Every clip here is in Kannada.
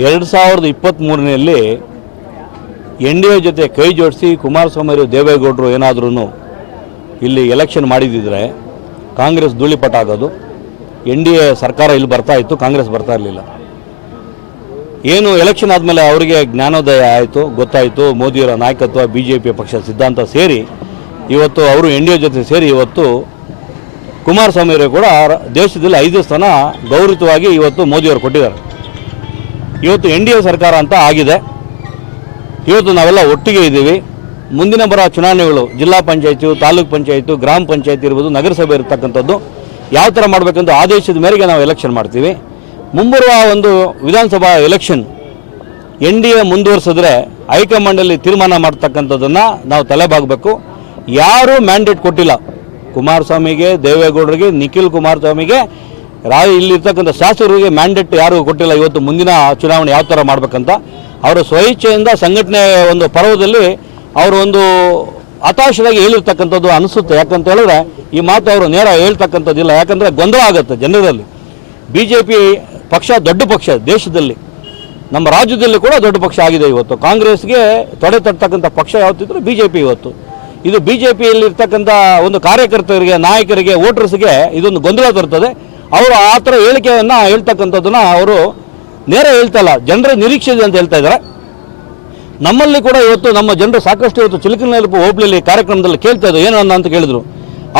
2023ರಲ್ಲಿ NDA ಜೊತೆ ಕೈ ಜೋಡಿಸಿ ಕುಮಾರಸ್ವಾಮಿ ಅವರು ದೇವೇಗೌಡರು ಏನಾದರೂ ಇಲ್ಲಿ ಎಲೆಕ್ಷನ್ ಮಾಡಿದಿದ್ರೆ ಕಾಂಗ್ರೆಸ್ ಧೂಳಿಪಟ ಆಗೋದು. NDA ಸರ್ಕಾರ ಇಲ್ಲಿ ಬರ್ತಾ ಇತ್ತು, ಕಾಂಗ್ರೆಸ್ ಬರ್ತಾ ಇರಲಿಲ್ಲ. ಏನು ಎಲೆಕ್ಷನ್ ಆದಮೇಲೆ ಅವರಿಗೆ ಜ್ಞಾನೋದಯ ಆಯಿತು, ಗೊತ್ತಾಯಿತು ಮೋದಿಯವರ ನಾಯಕತ್ವ, BJP ಪಕ್ಷ ಸಿದ್ಧಾಂತ ಸೇರಿ ಇವತ್ತು ಅವರು NDA ಜೊತೆ ಸೇರಿ ಇವತ್ತು ಕುಮಾರಸ್ವಾಮಿ ಅವರು ಕೂಡ ದೇಶದಲ್ಲಿ 5 ಸ್ಥಾನ ಗೌರವವಾಗಿ ಇವತ್ತು ಮೋದಿಯವರು ಕೊಟ್ಟಿದ್ದಾರೆ. ಇವತ್ತು NDA ಸರ್ಕಾರ ಅಂತ ಆಗಿದೆ. ಇವತ್ತು ನಾವೆಲ್ಲ ಒಟ್ಟಿಗೆ ಇದ್ದೀವಿ. ಮುಂದಿನ ಬರೋ ಚುನಾವಣೆಗಳು ಜಿಲ್ಲಾ ಪಂಚಾಯತಿ, ತಾಲೂಕು ಪಂಚಾಯತಿ, ಗ್ರಾಮ ಪಂಚಾಯತಿ ಇರ್ಬೋದು, ನಗರಸಭೆ ಇರತಕ್ಕಂಥದ್ದು ಯಾವ ಥರ ಮಾಡಬೇಕಂತ ಆದೇಶದ ಮೇರೆಗೆ ನಾವು ಎಲೆಕ್ಷನ್ ಮಾಡ್ತೀವಿ. ಮುಂಬರುವ ಒಂದು ವಿಧಾನಸಭಾ ಎಲೆಕ್ಷನ್ NDA ಮುಂದುವರಿಸಿದ್ರೆ ಹೈಕಮಾಂಡಲ್ಲಿ ತೀರ್ಮಾನ ಮಾಡ್ತಕ್ಕಂಥದ್ದನ್ನು ನಾವು ತಲೆಬಾಗಬೇಕು. ಯಾರೂ ಮ್ಯಾಂಡೇಟ್ ಕೊಟ್ಟಿಲ್ಲ ಕುಮಾರಸ್ವಾಮಿಗೆ, ದೇವೇಗೌಡರಿಗೆ, ನಿಖಿಲ್ ಕುಮಾರಸ್ವಾಮಿಗೆ, ಇಲ್ಲಿರ್ತಕ್ಕಂಥ ಶಾಸಕರಿಗೆ ಮ್ಯಾಂಡೇಟ್ ಯಾರೂ ಕೊಟ್ಟಿಲ್ಲ. ಇವತ್ತು ಮುಂದಿನ ಚುನಾವಣೆ ಯಾವ ಥರ ಮಾಡಬೇಕಂತ ಅವರು ಸ್ವಇಚ್ಛೆಯಿಂದ ಸಂಘಟನೆ ಒಂದು ಪರ್ವದಲ್ಲಿ ಅವರು ಒಂದು ಹತಾಶರಾಗಿ ಹೇಳಿರ್ತಕ್ಕಂಥದ್ದು ಅನಿಸುತ್ತೆ. ಯಾಕಂತ ಹೇಳಿದ್ರೆ ಈ ಮಾತು ಅವರು ನೇರ ಹೇಳ್ತಕ್ಕಂಥದ್ದಿಲ್ಲ. ಯಾಕಂದರೆ ಗೊಂದಲ ಆಗುತ್ತೆ ಜನರಲ್ಲಿ. BJP ಪಕ್ಷ ದೊಡ್ಡ ಪಕ್ಷ ದೇಶದಲ್ಲಿ, ನಮ್ಮ ರಾಜ್ಯದಲ್ಲಿ ಕೂಡ ದೊಡ್ಡ ಪಕ್ಷ ಆಗಿದೆ. ಇವತ್ತು ಕಾಂಗ್ರೆಸ್ಗೆ ತೊಡೆ ತಟ್ಟತಕ್ಕಂಥ ಪಕ್ಷ ಯಾವತ್ತಿದ್ರು BJP. ಇವತ್ತು ಇದು BJPಯಲ್ಲಿರ್ತಕ್ಕಂಥ ಒಂದು ಕಾರ್ಯಕರ್ತರಿಗೆ, ನಾಯಕರಿಗೆ, ವೋಟರ್ಸ್ಗೆ ಇದೊಂದು ಗೊಂದಲ ತರ್ತದೆ. ಅವರು ಆ ಥರ ಹೇಳಿಕೆಯನ್ನು ಹೇಳ್ತಕ್ಕಂಥದ್ದನ್ನು ಅವರು ನೇರ ಹೇಳ್ತಲ್ಲ, ಜನರ ನಿರೀಕ್ಷೆ ಇದೆ ಅಂತ ಹೇಳ್ತಾ ಇದ್ದಾರೆ. ನಮ್ಮಲ್ಲಿ ಕೂಡ ಇವತ್ತು ನಮ್ಮ ಜನರು ಸಾಕಷ್ಟು ಇವತ್ತು ಚಿಲಕನಹಳ್ಳಿ ಹೋಬಳಿಯಲ್ಲಿ ಕಾರ್ಯಕ್ರಮದಲ್ಲಿ ಕೇಳ್ತಾ ಇದ್ರು, ಏನು ಅಂತ ಕೇಳಿದ್ರು.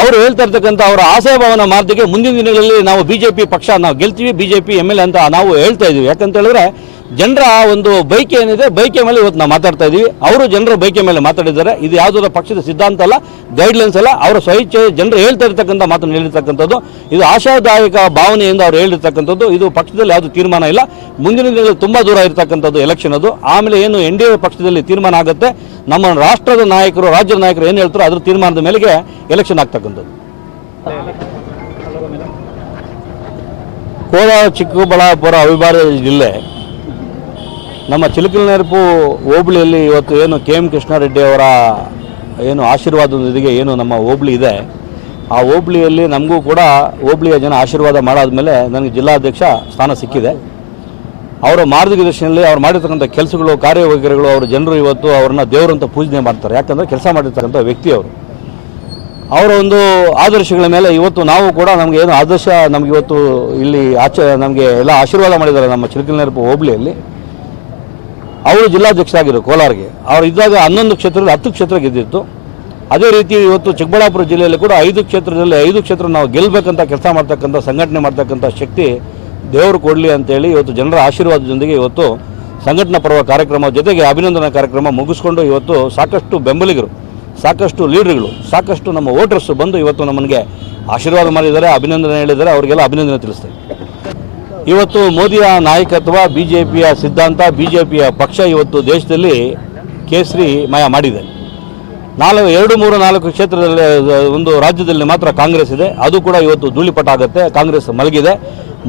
ಅವರು ಹೇಳ್ತಾ ಇರ್ತಕ್ಕಂಥ ಅವರ ಆಶಯಭಾವನ ಮಾರ್ಗಕ್ಕೆ ಮುಂದಿನ ದಿನಗಳಲ್ಲಿ ನಾವು BJP ಪಕ್ಷ ನಾವು ಗೆಲ್ತೀವಿ, BJP MLA ಅಂತ ನಾವು ಹೇಳ್ತಾ ಇದ್ದೀವಿ. ಯಾಕಂತ ಹೇಳಿದ್ರೆ ಜನರ ಒಂದು ಬೈಕೆ ಏನಿದೆ, ಬೈಕೆ ಮೇಲೆ ಇವತ್ತು ನಾವು ಮಾತಾಡ್ತಾ ಇದ್ದೀವಿ. ಅವರು ಜನರ ಬೈಕೆ ಮೇಲೆ ಮಾತಾಡಿದ್ದಾರೆ. ಇದು ಯಾವುದೋ ಪಕ್ಷದ ಸಿದ್ಧಾಂತ ಅಲ್ಲ, ಗೈಡ್ಲೈನ್ಸ್ ಅಲ್ಲ, ಅವರ ಸ್ವಇಚ್ಛೆ ಜನರು ಹೇಳ್ತಾ ಇರ್ತಕ್ಕಂಥ ಮಾತನ್ನು ಹೇಳಿರ್ತಕ್ಕಂಥದ್ದು. ಇದು ಆಶಾದಾಯಕ ಭಾವನೆಯಿಂದ ಅವರು ಹೇಳಿರ್ತಕ್ಕಂಥದ್ದು. ಇದು ಪಕ್ಷದಲ್ಲಿ ಯಾವುದು ತೀರ್ಮಾನ ಇಲ್ಲ. ಮುಂದಿನ ದಿನಗಳಲ್ಲಿ ತುಂಬ ದೂರ ಇರತಕ್ಕಂಥದ್ದು ಎಲೆಕ್ಷನ್ ಅದು. ಆಮೇಲೆ ಏನು NDA ಪಕ್ಷದಲ್ಲಿ ತೀರ್ಮಾನ ಆಗುತ್ತೆ, ನಮ್ಮ ರಾಷ್ಟ್ರದ ನಾಯಕರು, ರಾಜ್ಯದ ನಾಯಕರು ಏನು ಹೇಳ್ತಾರೋ ಅದ್ರ ತೀರ್ಮಾನದ ಮೇಲೆಗೆ ಎಲೆಕ್ಷನ್ ಆಗ್ತಕ್ಕಂಥದ್ದು. ಕೋಲಾರ, ಚಿಕ್ಕಬಳ್ಳಾಪುರ ಅವಿಭಾಜ್ಯ ಜಿಲ್ಲೆ ನಮ್ಮ ಚಿಲಕನಹಳ್ಳಿ ಹೋಬಳಿಯಲ್ಲಿ ಇವತ್ತು ಏನು KM ಕೃಷ್ಣಾರೆಡ್ಡಿ ಅವರ ಏನು ಆಶೀರ್ವಾದದೊಂದಿಗೆ ಏನು ನಮ್ಮ ಹೋಬಳಿ ಇದೆ, ಆ ಹೋಬಳಿಯಲ್ಲಿ ನಮಗೂ ಕೂಡ ಹೋಬಳಿಯ ಜನ ಆಶೀರ್ವಾದ ಮಾಡಾದ್ಮೇಲೆ ನನಗೆ ಜಿಲ್ಲಾಧ್ಯಕ್ಷ ಸ್ಥಾನ ಸಿಕ್ಕಿದೆ. ಅವರ ಮಾರ್ಗದರ್ಶನದಲ್ಲಿ ಅವ್ರು ಮಾಡಿರ್ತಕ್ಕಂಥ ಕೆಲಸಗಳು, ಕಾರ್ಯವೈಖರಿಗಳು, ಅವರು ಜನರು ಇವತ್ತು ಅವ್ರನ್ನ ದೇವರಂತ ಪೂಜನೆ ಮಾಡ್ತಾರೆ. ಯಾಕಂದರೆ ಕೆಲಸ ಮಾಡಿರ್ತಕ್ಕಂಥ ವ್ಯಕ್ತಿ ಅವರು. ಅವರ ಒಂದು ಆದರ್ಶಗಳ ಮೇಲೆ ಇವತ್ತು ನಾವು ಕೂಡ ನಮಗೆ ಏನು ಆದರ್ಶ ನಮಗೆ ಇವತ್ತು ಇಲ್ಲಿ ನಮಗೆ ಎಲ್ಲ ಆಶೀರ್ವಾದ ಮಾಡಿದ್ದಾರೆ ನಮ್ಮ ಚಿಲಕನಹಳ್ಳಿ ಹೋಬಳಿಯಲ್ಲಿ. ಅವರು ಜಿಲ್ಲಾಧ್ಯಕ್ಷ ಆಗಿದ್ರು ಕೋಲಾರ್ಗೆ. ಅವರು ಇದ್ದಾಗ 11 ಕ್ಷೇತ್ರದಲ್ಲಿ 10 ಕ್ಷೇತ್ರ ಗೆದ್ದಿತ್ತು. ಅದೇ ರೀತಿ ಇವತ್ತು ಚಿಕ್ಕಬಳ್ಳಾಪುರ ಜಿಲ್ಲೆಯಲ್ಲಿ ಕೂಡ 5 ಕ್ಷೇತ್ರದಲ್ಲಿ 5 ಕ್ಷೇತ್ರ ನಾವು ಗೆಲ್ಲಬೇಕಂತ ಕೆಲಸ ಮಾಡ್ತಕ್ಕಂಥ, ಸಂಘಟನೆ ಮಾಡ್ತಕ್ಕಂಥ ಶಕ್ತಿ ದೇವರು ಕೊಡಲಿ ಅಂತೇಳಿ ಇವತ್ತು ಜನರ ಆಶೀರ್ವಾದದೊಂದಿಗೆ ಇವತ್ತು ಸಂಘಟನಾ ಪರ್ವ ಕಾರ್ಯಕ್ರಮ ಜೊತೆಗೆ ಅಭಿನಂದನಾ ಕಾರ್ಯಕ್ರಮ ಮುಗಿಸ್ಕೊಂಡು ಇವತ್ತು ಸಾಕಷ್ಟು ಬೆಂಬಲಿಗರು, ಸಾಕಷ್ಟು ಲೀಡರ್ಗಳು, ಸಾಕಷ್ಟು ನಮ್ಮ ವೋಟರ್ಸ್ ಬಂದು ಇವತ್ತು ನಮಗೆ ಆಶೀರ್ವಾದ ಮಾಡಿದ್ದಾರೆ, ಅಭಿನಂದನೆ ಹೇಳಿದ್ದಾರೆ. ಅವರಿಗೆಲ್ಲ ಅಭಿನಂದನೆ ತಿಳಿಸ್ತಾರೆ. ಇವತ್ತು ಮೋದಿಯ ನಾಯಕತ್ವ, BJPಯ ಸಿದ್ಧಾಂತ, BJPಯ ಪಕ್ಷ ಇವತ್ತು ದೇಶದಲ್ಲಿ ಕೇಸರಿಮಯ ಮಾಡಿದೆ. 2, 3, 4 ಕ್ಷೇತ್ರದಲ್ಲಿ ಒಂದು ರಾಜ್ಯದಲ್ಲಿ ಮಾತ್ರ ಕಾಂಗ್ರೆಸ್ ಇದೆ. ಅದು ಕೂಡ ಇವತ್ತು ಧೂಳಿಪಟ ಆಗುತ್ತೆ. ಕಾಂಗ್ರೆಸ್ ಮಲಗಿದೆ.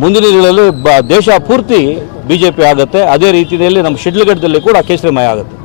ಮುಂದಿನ ದಿನಗಳಲ್ಲಿ ದೇಶ ಪೂರ್ತಿ BJP ಆಗುತ್ತೆ. ಅದೇ ರೀತಿಯಲ್ಲಿ ನಮ್ಮ ಶಿಡ್ಲಘಟ್ಟದಲ್ಲಿ ಕೂಡ ಕೇಸರಿಮಯ ಆಗುತ್ತೆ.